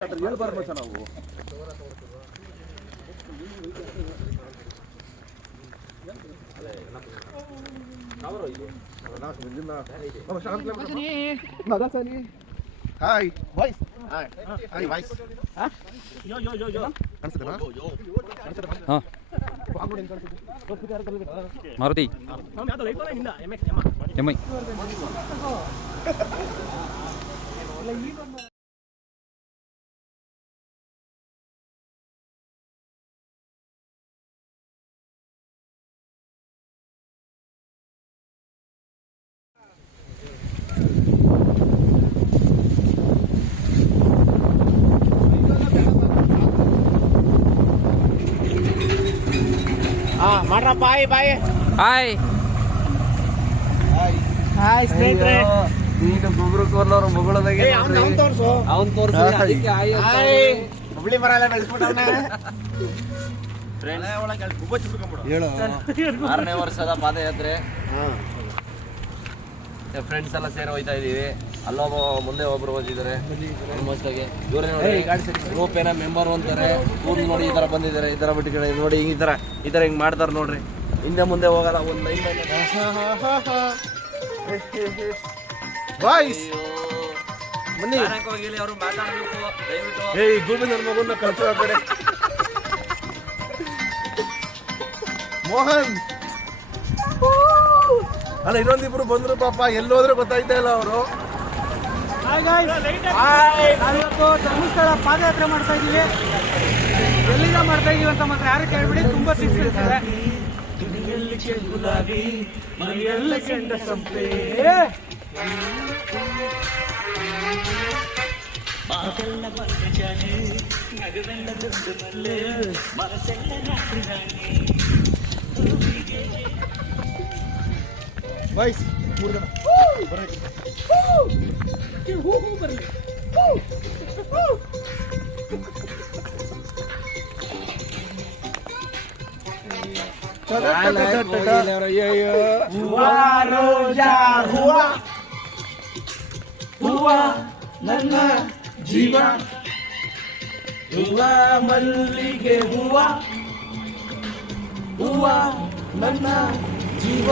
ಹೇಳ್ಬಾರ್ದು ನಾವು hi voice hi voice ಯೋ ಯೋ ಯೋ ಯೋ ಅನ್ಸುತ್ತಾ ಹಾಂ ಮಾರುತಿ ಎಂ ಐ ಮಾಡ್ರ ಬಾಯ್ ಬಾಯ್ ಹಾಯ್ ಹಾಯ್ ಸ್ನೇಹಿತರೆ. ಈಗ ಗೊಬ್ಬರ ಕೋರ್ನವ್ರು ಮುಗಳದಾಗೆ ತೋರ್ಸು ಅವನ್ ತೋರಿಸಿ ಅದಕ್ಕೆ ಹುಬ್ಳಿ ಮರ ಎಲ್ಲ ಬೆಳೆಸ್ಬಿಟ್ಟವನ. ಹೇಳು 6ನೇ ವರ್ಷದ ಪಾದಯಾತ್ರೆ. ಫ್ರೆಂಡ್ಸ್ ಎಲ್ಲ ಸೇರಿ ಹೋಯ್ತಾ ಇದೀವಿ. ಅಲ್ಲೊಬ್ಬ ಮುಂದೆ ಒಬ್ರು ಓದಿದ್ದಾರೆ ಆಲ್ಮೋಸ್ಟ್ ಆಗಿ ಇವರೇ ನೋಡಿ ಗ್ರೂಪ್ ಏನೋ ಮೆಂಬರ್ ಅಂತಾರೆ. ಊರ್ ನೋಡಿ ಈ ತರ ಬಂದಿದ್ದಾರೆ, ಈ ತರ ಬಿಟ್ಟು ನೋಡಿ ಈ ತರ ಹಿಂಗ್ ಮಾಡ್ತಾರೆ ನೋಡ್ರಿ. ಹಿಂದೆ ಮುಂದೆ ಹೋಗಲ್ಲ, ಒಂದ್ ಲೈನ್ ವಾಯ್ಸ್ ಬನ್ನಿ ಅವರು ಮಾತಾಡ್ಬೇಕು ದಯವಿಟ್ಟು. ಏಯ್ ಗೂಬಿ ನನ್ನ ಮಗನ್ನ ಕಳ್ಸೋ ಆ ಕಡೆ. ಮೋಹನ್ ಅಲ್ಲ ಇನ್ನೊಂದಿಬ್ರು ಬಂದ್ರು ಪಾಪ, ಎಲ್ಲೋದ್ರೆ ಗೊತ್ತಾಯ್ತಾ ಇಲ್ಲ ಅವರು. ನಾವಿವತ್ತು ಧರ್ಮಸ್ಥಳ ಪಾದಯಾತ್ರೆ ಮಾಡ್ತಾ ಇದೀವಿ. ಎಲ್ಲಿಂದ ಮಾಡ್ತಾ ಇದೀವಿ ಅಂತ ಮಾತ್ರ ಯಾರು ಕೇಳ್ಬಿಡಿ, ತುಂಬಾ ಸಿಕ್ಕಿರ್ತದೆ. ಗುಲಾಬಿ ಮನೆಯಲ್ಲ ಕೆಂಡ ಸಂಪೆ ವಾಯ್ಸ್ ಮೂರು ಜನ ಬರಲಿ. ಹೂವ ನನ್ನ ಜೀವ, ಹೂವ ಮಲ್ಲಿಗೆ ಹೂವ, ಹೂವ ನನ್ನ ಜೀವ.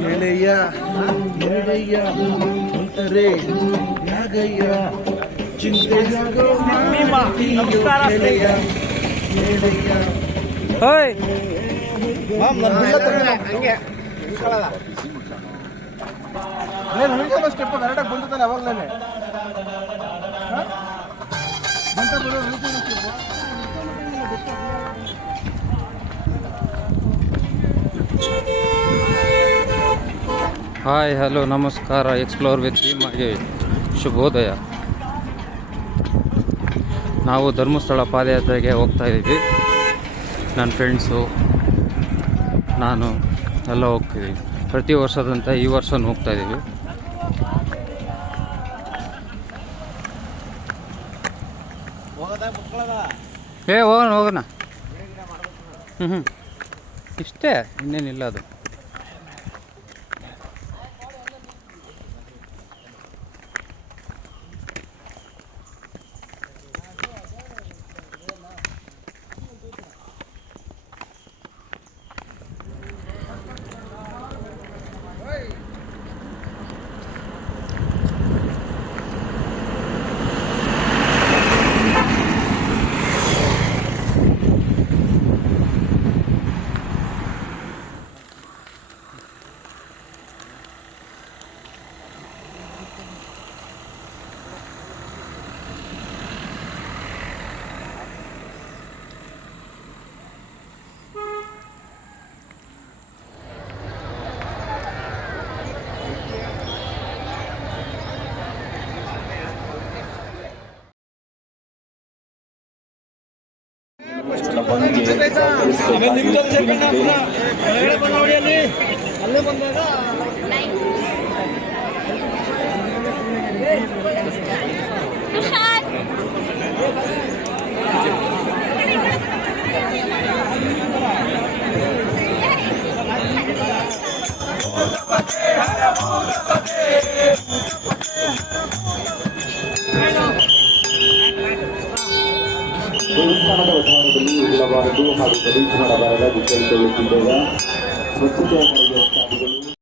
ಗೆಳೆಯ ಗೆಳೆಯ ಅಂತಾರೆ ಯಾಗಯ್ಯ ಚಿಂತೆ ಗೆಳೆಯ ಗೆಳೆಯ. ಹೋಯ್ ಸ್ಟೆಪ್ ಕರೆಕ್ಟಾಗಿ ಬಂದಿದ್ದಾನೆ ಅವಾಗಲೇ ಹಾಯ್ ಹಲೋ ನಮಸ್ಕಾರ. ಎಕ್ಸ್ಪ್ಲೋರ್ ವಿತ್ ನಿಮಗೆ ಶುಭೋದಯ. ನಾವು ಧರ್ಮಸ್ಥಳ ಪಾದಯಾತ್ರೆಗೆ ಹೋಗ್ತಾ ಇದ್ದೀವಿ. ನನ್ನ ಫ್ರೆಂಡ್ಸು ನಾನು ಎಲ್ಲ ಹೋಗ್ತಿದ್ದೀವಿ. ಪ್ರತಿ ವರ್ಷದಂತೆ ಈ ವರ್ಷನೂ ಹೋಗ್ತಾ ಇದ್ದೀವಿ. ಹೋಗೋಣ ಹೋಗೋಣ. ಇಷ್ಟೇ, ಇನ್ನೇನಿಲ್ಲ ಅದು. ಅಲ್ಲೇ ಬಂದಾಗ Hey, ದೇವಸ್ಥಾನದ ವಠಾರದಲ್ಲಿ ಉರುಳಬಾರದು ಹಾಗೂ ಗಲೀಜು ಮಾಡಬಾರದಾಗಿ ಕೇಳಿಕೊಳ್ಳುತ್ತಿದ್ದೇವೆ. ಸ್ವಚ್ಛತೆಯ ಕಡೆಗೆ ಒತ್ತಾದಿಗಳು